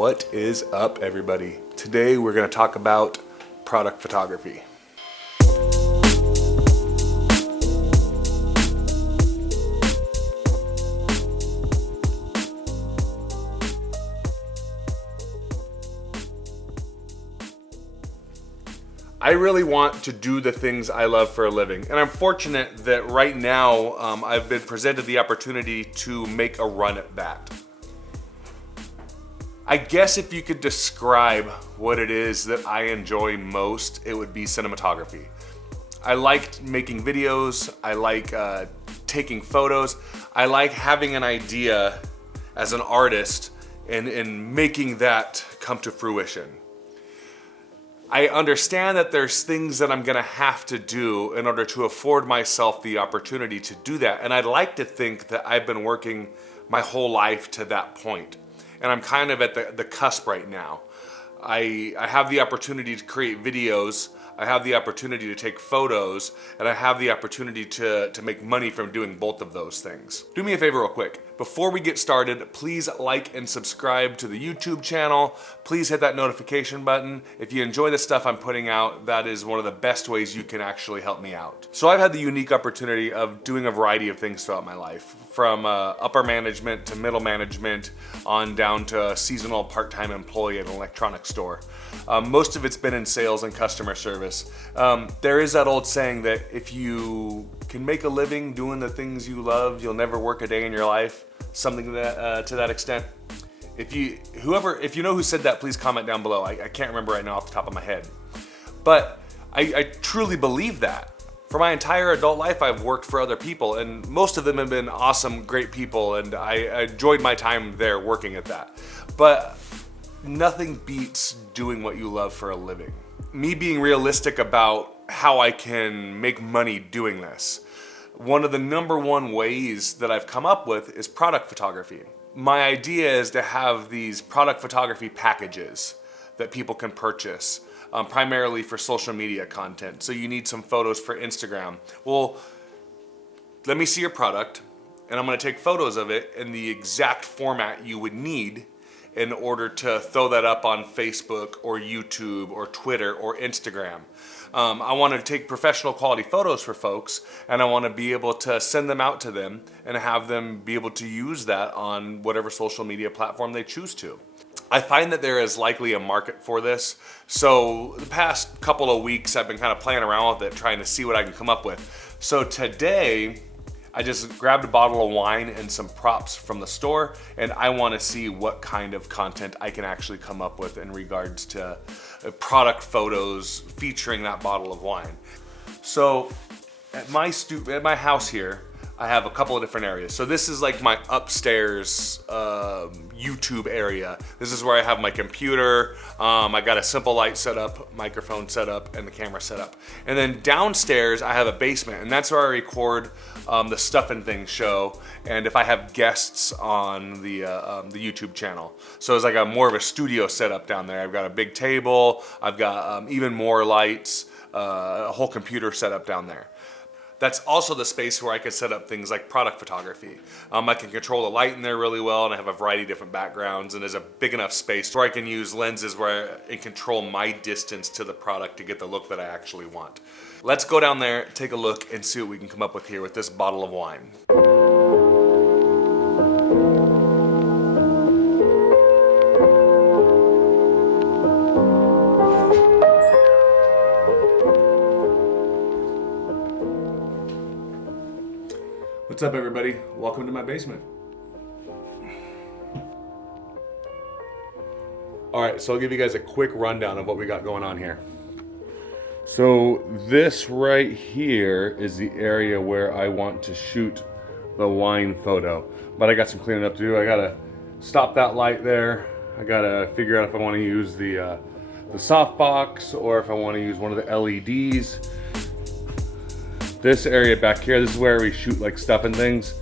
What is up, everybody? Today we're going to talk about product photography. I really want to do the things I love for a living, and I'm fortunate that right now I've been presented the opportunity to make a run at that. I guess if you could describe what it is that I enjoy most, it would be cinematography. I like making videos, I like taking photos, I like having an idea as an artist and making that come to fruition. I understand that there's things that I'm gonna have to do in order to afford myself the opportunity to do that. And I'd like to think that I've been working my whole life to that point. And I'm kind of at the cusp right now. I have the opportunity to create videos, I have the opportunity to take photos, and I have the opportunity to make money from doing both of those things. Do me a favor real quick. Before we get started, please like and subscribe to the YouTube channel. Please hit that notification button. If you enjoy the stuff I'm putting out, that is one of the best ways you can actually help me out. So I've had the unique opportunity of doing a variety of things throughout my life, from upper management to middle management, on down to a seasonal part-time employee at an electronics store. Most of it's been in sales and customer service. There is that old saying that if you can make a living doing the things you love, you'll never work a day in your life. Something that to that extent. If you know who said that, please comment down below. I can't remember right now off the top of my head. But I truly believe that. For my entire adult life, I've worked for other people, and most of them have been awesome, great people, and I enjoyed my time there working at that. But nothing beats doing what you love for a living. Me being realistic about how I can make money doing this. One of the number one ways that I've come up with is product photography. My idea is to have these product photography packages that people can purchase, primarily for social media content. So you need some photos for Instagram. Well, let me see your product, and I'm gonna take photos of it in the exact format you would need in order to throw that up on Facebook or YouTube or Twitter or Instagram. I want to take professional quality photos for folks, and I want to be able to send them out to them and have them be able to use that on whatever social media platform they choose to. I find that there is likely a market for this, so the past couple of weeks I've been kind of playing around with it, trying to see what I can come up with. So today I just grabbed a bottle of wine and some props from the store, and I want to see what kind of content I can actually come up with in regards to product photos featuring that bottle of wine. So at my house here, I have a couple of different areas. So this is like my upstairs YouTube area. This is where I have my computer. I got a simple light set up, microphone set up, and the camera set up. And then downstairs, I have a basement, and that's where I record the Stuff and Things show, and if I have guests on the YouTube channel. So it's like more of a studio setup down there. I've got a big table, I've got even more lights, a whole computer set up down there. That's also the space where I can set up things like product photography. I can control the light in there really well, and I have a variety of different backgrounds, and there's a big enough space where I can use lenses where I can control my distance to the product to get the look that I actually want. Let's go down there, take a look, and see what we can come up with here with this bottle of wine. What's up, everybody? Welcome to my basement. All right, so I'll give you guys a quick rundown of what we got going on here. So this right here is the area where I want to shoot the wine photo, but I got some cleaning up to do. I gotta stop that light there. I gotta figure out if I want to use the softbox or if I want to use one of the LEDs. This area back here, this is where we shoot like Stuff and Things.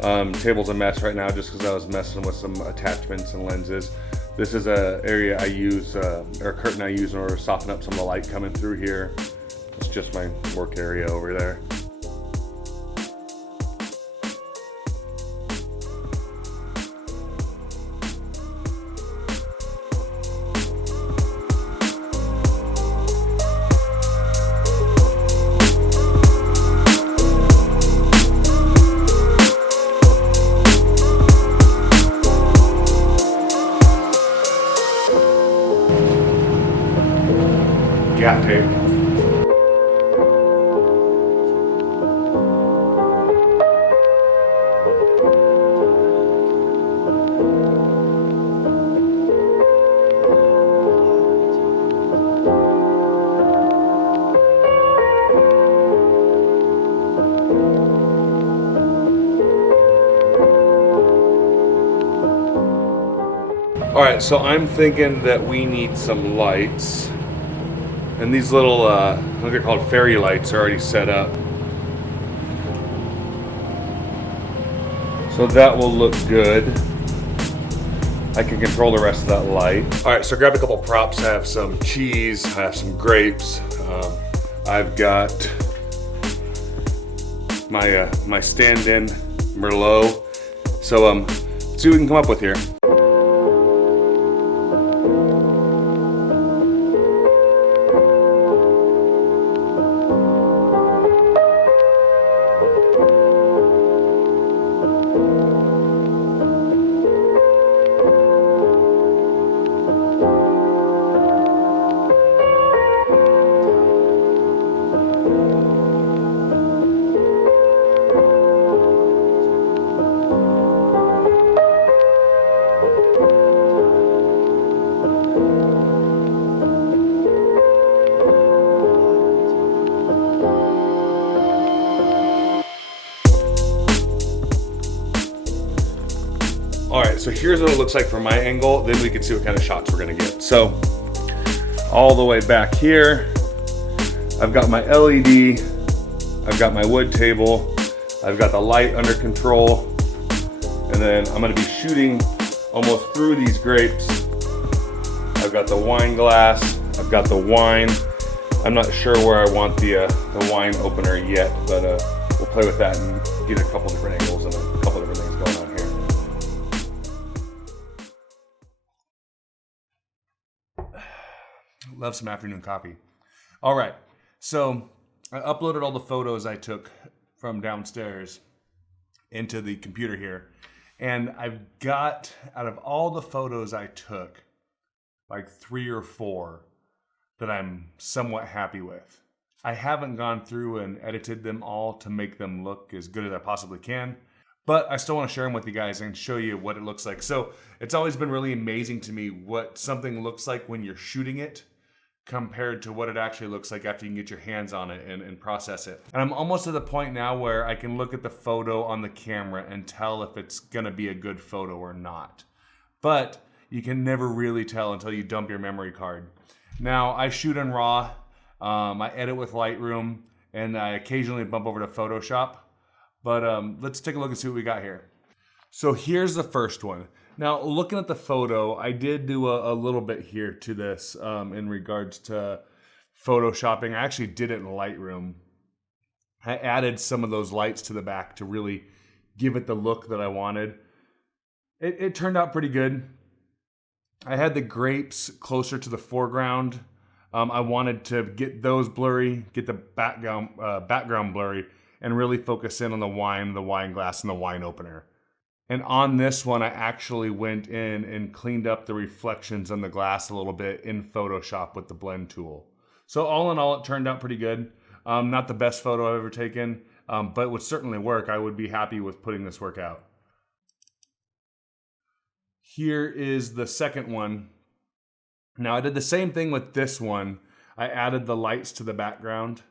Table's a mess right now just because I was messing with some attachments and lenses. This is a area I use, or a curtain I use in order to soften up some of the light coming through here. It's just my work area over there. gap tape. All right, so I'm thinking that we need some lights. And these little, I think they're called fairy lights, are already set up. So that will look good. I can control the rest of that light. All right, so grab a couple props. I have some cheese, I have some grapes. I've got my stand-in Merlot. So let's see what we can come up with here. All right, so here's what it looks like from my angle. Then we can see what kind of shots we're gonna get. So all the way back here, I've got my LED, I've got my wood table, I've got the light under control, and then I'm gonna be shooting almost through these grapes. I've got the wine glass, I've got the wine. I'm not sure where I want the wine opener yet, but we'll play with that and get a couple different angles and a couple different things going on here. Love some afternoon coffee. All right, so I uploaded all the photos I took from downstairs into the computer here. And I've got, out of all the photos I took, like 3 or 4 that I'm somewhat happy with. I haven't gone through and edited them all to make them look as good as I possibly can, but I still want to share them with you guys and show you what it looks like. So it's always been really amazing to me what something looks like when you're shooting it compared to what it actually looks like after you can get your hands on it and process it. And I'm almost at the point now where I can look at the photo on the camera and tell if it's gonna be a good photo or not. But you can never really tell until you dump your memory card. Now, I shoot in RAW, I edit with Lightroom, and I occasionally bump over to Photoshop. But let's take a look and see what we got here. So here's the first one. Now, looking at the photo, I did do a little bit here to this in regards to photoshopping. I actually did it in Lightroom. I added some of those lights to the back to really give it the look that I wanted. It turned out pretty good. I had the grapes closer to the foreground. I wanted to get those blurry, get the background blurry, and really focus in on the wine glass, and the wine opener. And on this one, I actually went in and cleaned up the reflections on the glass a little bit in Photoshop with the blend tool. So all in all, it turned out pretty good. Not the best photo I've ever taken, but it would certainly work. I would be happy with putting this work out. Here is the second one. Now I did the same thing with this one. I added the lights to the background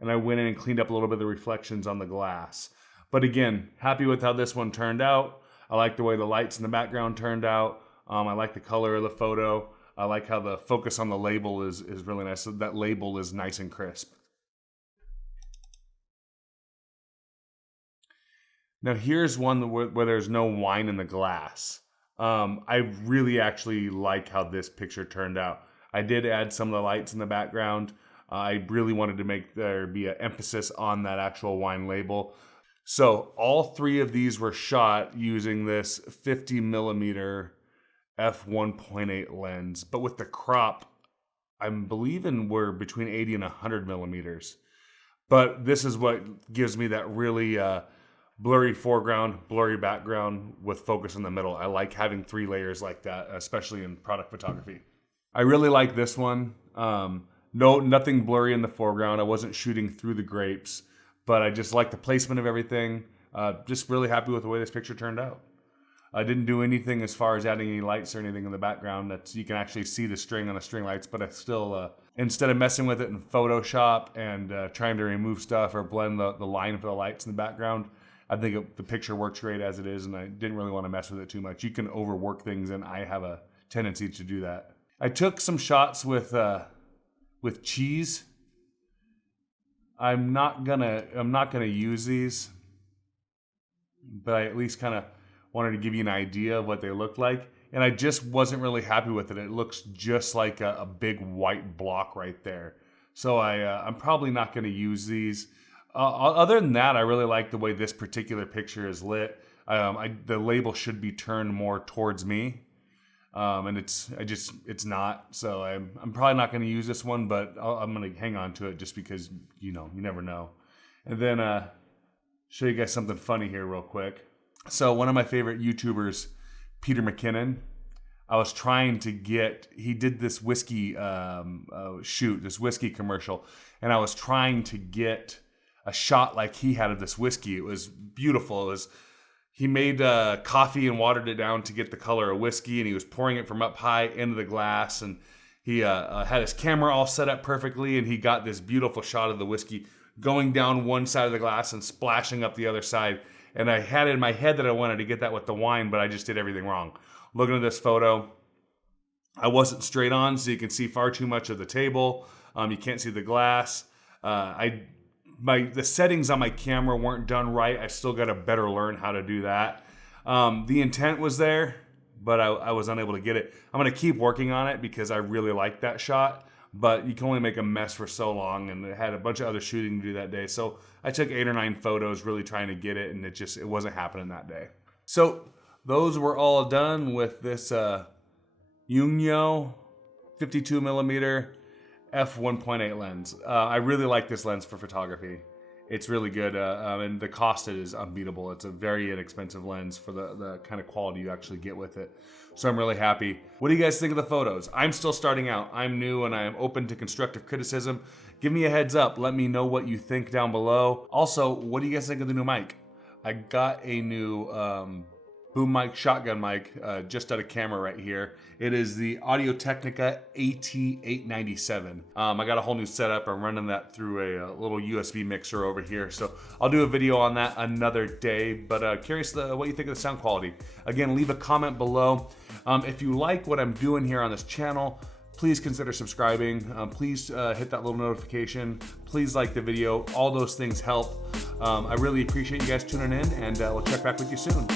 and I went in and cleaned up a little bit of the reflections on the glass. But again, happy with how this one turned out. I like the way the lights in the background turned out. I like the color of the photo. I like how the focus on the label is really nice. So that label is nice and crisp. Now here's one where there's no wine in the glass. I really actually like how this picture turned out. I did add some of the lights in the background. I really wanted to make there be an emphasis on that actual wine label. So all 3 of these were shot using this 50mm f1.8 lens, but with the crop, I'm believing we're between 80 and 100 millimeters. But this is what gives me that really blurry foreground, blurry background with focus in the middle. I like having 3 layers like that, especially in product photography. I really like this one. No, nothing blurry in the foreground. I wasn't shooting through the grapes, but I just like the placement of everything. Just really happy with the way this picture turned out. I didn't do anything as far as adding any lights or anything in the background. That's, you can actually see the string on the string lights, but I still, instead of messing with it in Photoshop and trying to remove stuff or blend the line for the lights in the background, I think the picture works great as it is, and I didn't really want to mess with it too much. You can overwork things, and I have a tendency to do that. I took some shots with cheese. I'm not gonna use these, but I at least kind of wanted to give you an idea of what they looked like. And I just wasn't really happy with it. It looks just like a big white block right there. So I'm probably not going to use these. Other than that, I really like the way this particular picture is lit. The label should be turned more towards me. And it's not. So I'm probably not going to use this one, but I'm going to hang on to it just because, you never know. And then show you guys something funny here real quick. So one of my favorite YouTubers, Peter McKinnon, I was trying to he did this whiskey shoot, this whiskey commercial, and I was trying to get a shot like he had of this whiskey. It was beautiful. He made coffee and watered it down to get the color of whiskey, and he was pouring it from up high into the glass, and he had his camera all set up perfectly, and he got this beautiful shot of the whiskey going down one side of the glass and splashing up the other side. And I had it in my head that I wanted to get that with the wine, but I just did everything wrong. Looking at this photo, I wasn't straight on, so you can see far too much of the table. You can't see the glass. The settings on my camera weren't done right. I still got to better learn how to do that. The intent was there, but I was unable to get it. I'm going to keep working on it because I really like that shot. But you can only make a mess for so long, and I had a bunch of other shooting to do that day. So I took 8 or 9 photos really trying to get it, and it wasn't happening that day. So those were all done with this Yungno 52mm f1.8 lens. I really like this lens for photography. It's really good, and the cost is unbeatable. It's a very inexpensive lens for the kind of quality you actually get with it. So I'm really happy. What do you guys think of the photos? I'm still starting out. I'm new, and I am open to constructive criticism. Give me a heads up. Let me know what you think down below. Also, what do you guys think of the new mic? I got a new boom mic, shotgun mic, just out of camera right here. It is the Audio-Technica AT897. I got a whole new setup. I'm running that through a little USB mixer over here. So I'll do a video on that another day, but curious what you think of the sound quality. Again, leave a comment below. If you like what I'm doing here on this channel, please consider subscribing. Please hit that little notification. Please like the video. All those things help. I really appreciate you guys tuning in, and we'll check back with you soon.